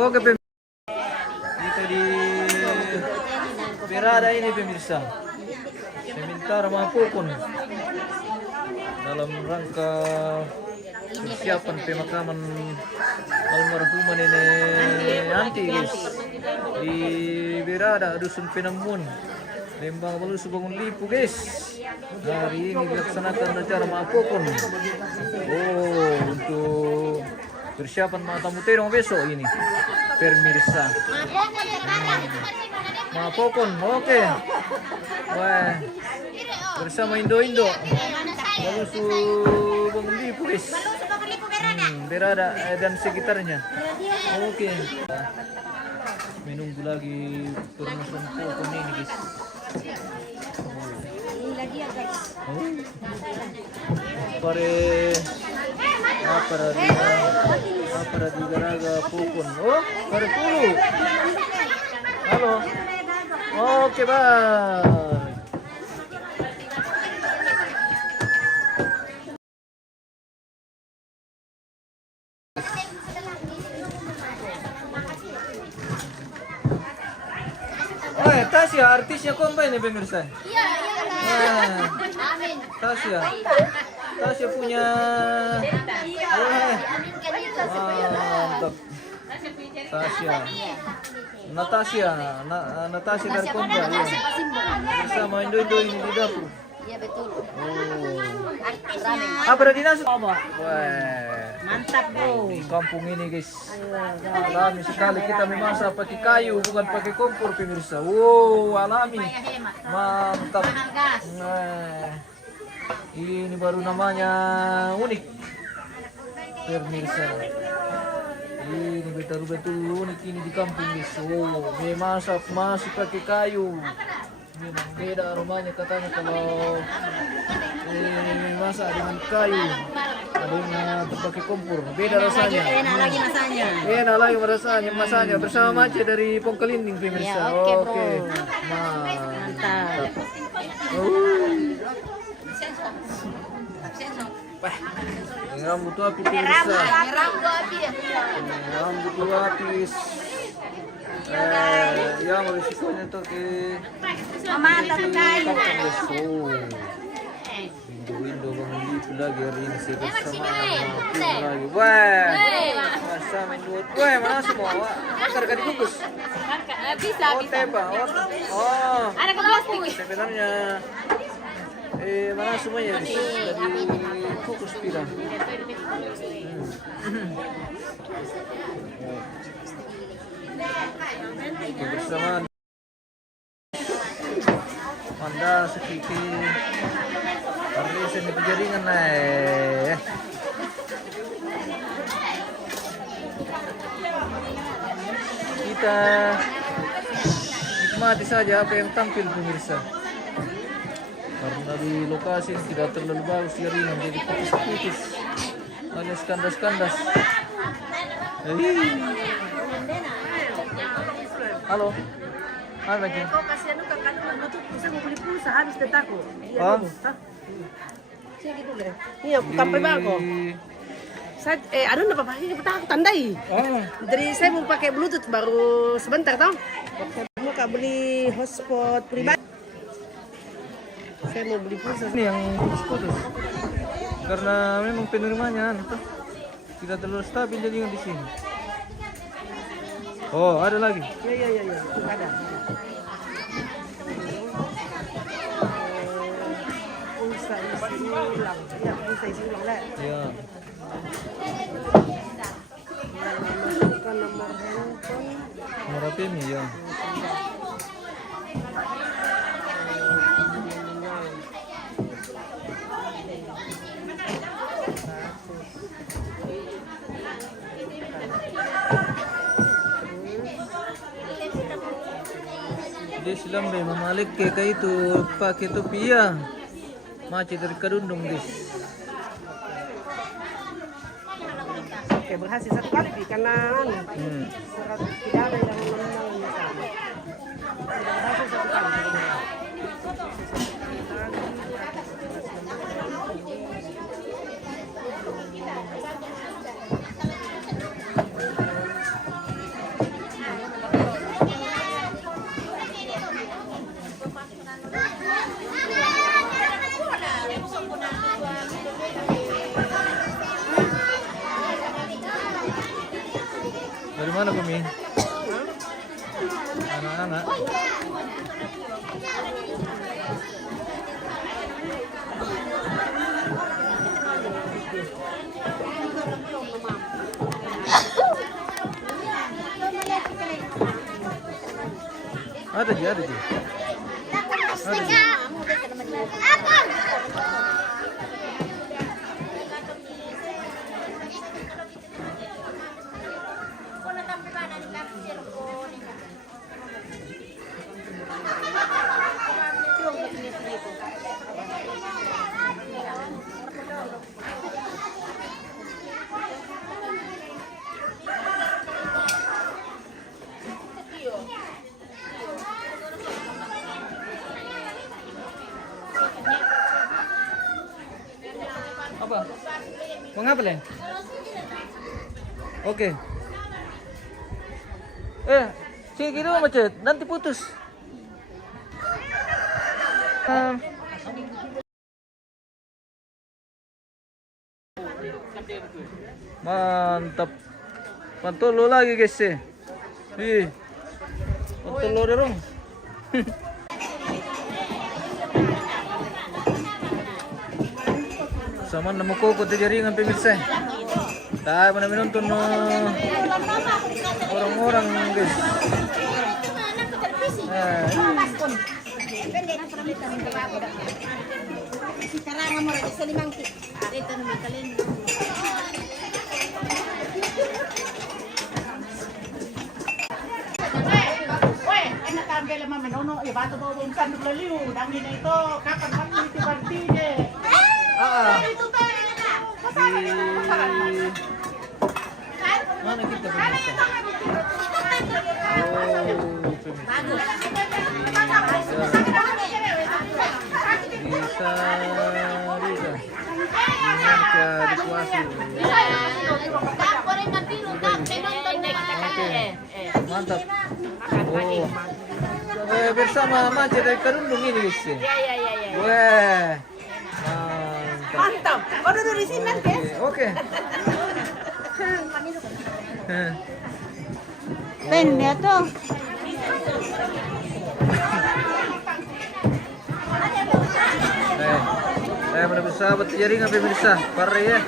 Oke, kita di berada ini pemirsa. Sementara Mapokon dalam rangka persiapan pemakaman almarhumah nenek Anti guys di berada dusun Penamun Lembang Balus Bangun Lipu guys. Hari ini dilaksanakan acara Mapokon. Oh, untuk persiapan matamu terong besok ini pemirsa. Mapokon, oke. Wah, bersama Indo Balus Bangun Lipu guys. Berada dan sekitarnya. Oke. Menunggu lagi permusuhan Pokon ini guys. Para di garaga Pokon. Oh, para pulu. Halo. Oke, bye. Tasya, artisnya kompa ini pemirsa. Iya. Amin. Tasya punya. Mantap. Tasya. Natasya dari kompa. Ya. Bersama Indo ini di dapur. Iya betul. Oh. Artisnya. Apa ada dinas? Wah. Mantap bro. Di kampung ini guys. Alami sekali kita memasak pakai kayu bukan pakai kompor pemirsa. Wow, alami. Mantap. Nah, ini baru namanya unik pemirsa. Ini betul-betul unik ini di kampung guys. Oh, memasak masih pakai kayu. Memang beda aromanya katanya kalau masak dengan kayu. Ada yang pakai kompor, beda rasanya. Enak lagi masanya. Enak lagi masanya bersama Mace dari Pongkelinding pemirsa. Ya, oke, Mantap. Wah, ini rambut api pemirsa. Rambut api. Ya risikonya tuh ke Mantap kayu. Indo Bangun Lipu lagi hari ini saya bersama lagi. Wah, masa main duit. Wah, mana semua? Akar gak dikukus? Bisa. Teba. Oh. Ada ke plastik. Sebenarnya mana semuanya dari kukus pirang. Bersama Anda sedikit hari ini jaringan kita nikmati saja apa yang tampil pemirsa karena di lokasi ini tidak terlalu bagus jaringan jadi putus-putus alias kandas-kandas. Halo. Hai, Makin. Kau kasihan lu kakak lu nutup saya mau beli pulsa habis detaku. Oh. Saya gitu deh. Ini aku kampai bako. Saya aduh enggak apa-apa ini aku tandai. Jadi saya mau pakai Bluetooth baru sebentar toh. Saya mau beli hotspot pribadi. Saya mau beli pulsa. Ini yang putus-putus. Karena memang penerimanya tidak terlalu stabil jaringan di sini. Oh, ada lagi. Iya. Ada. Pulsa isi ulang. Ya, pulsa isi ulang lah. Ya. Masukkan nomor handphone. Nomor HP ini ya. Dia silam deh memalik kayak itu pakai topi ya. Macet dari Kadundung guys. Oke, berhasil satu kali di kanan. Tidak ada yang menang misalnya. Berhasil satu kali. Mana Bumi? Anak-anak. Ada Ji. Ada Ji. Apa? Mau ngapa, Leng? Oke. Sini gini macet, nanti putus. Mantap. Pantolo lagi guys sih. Pantolo dong. Sama nemu koko di jaringan pemirsa. Tahu mana menonton orang-orang guys. Mana kita pemirsa? Bisa. Mantap. Bersama Maja dari Karundung ini guys. Wah. Mantap. Kau duduk di sini nanti. Oke. Pendek tuh. Mana bersahabat jaringan pemirsa, parah ya.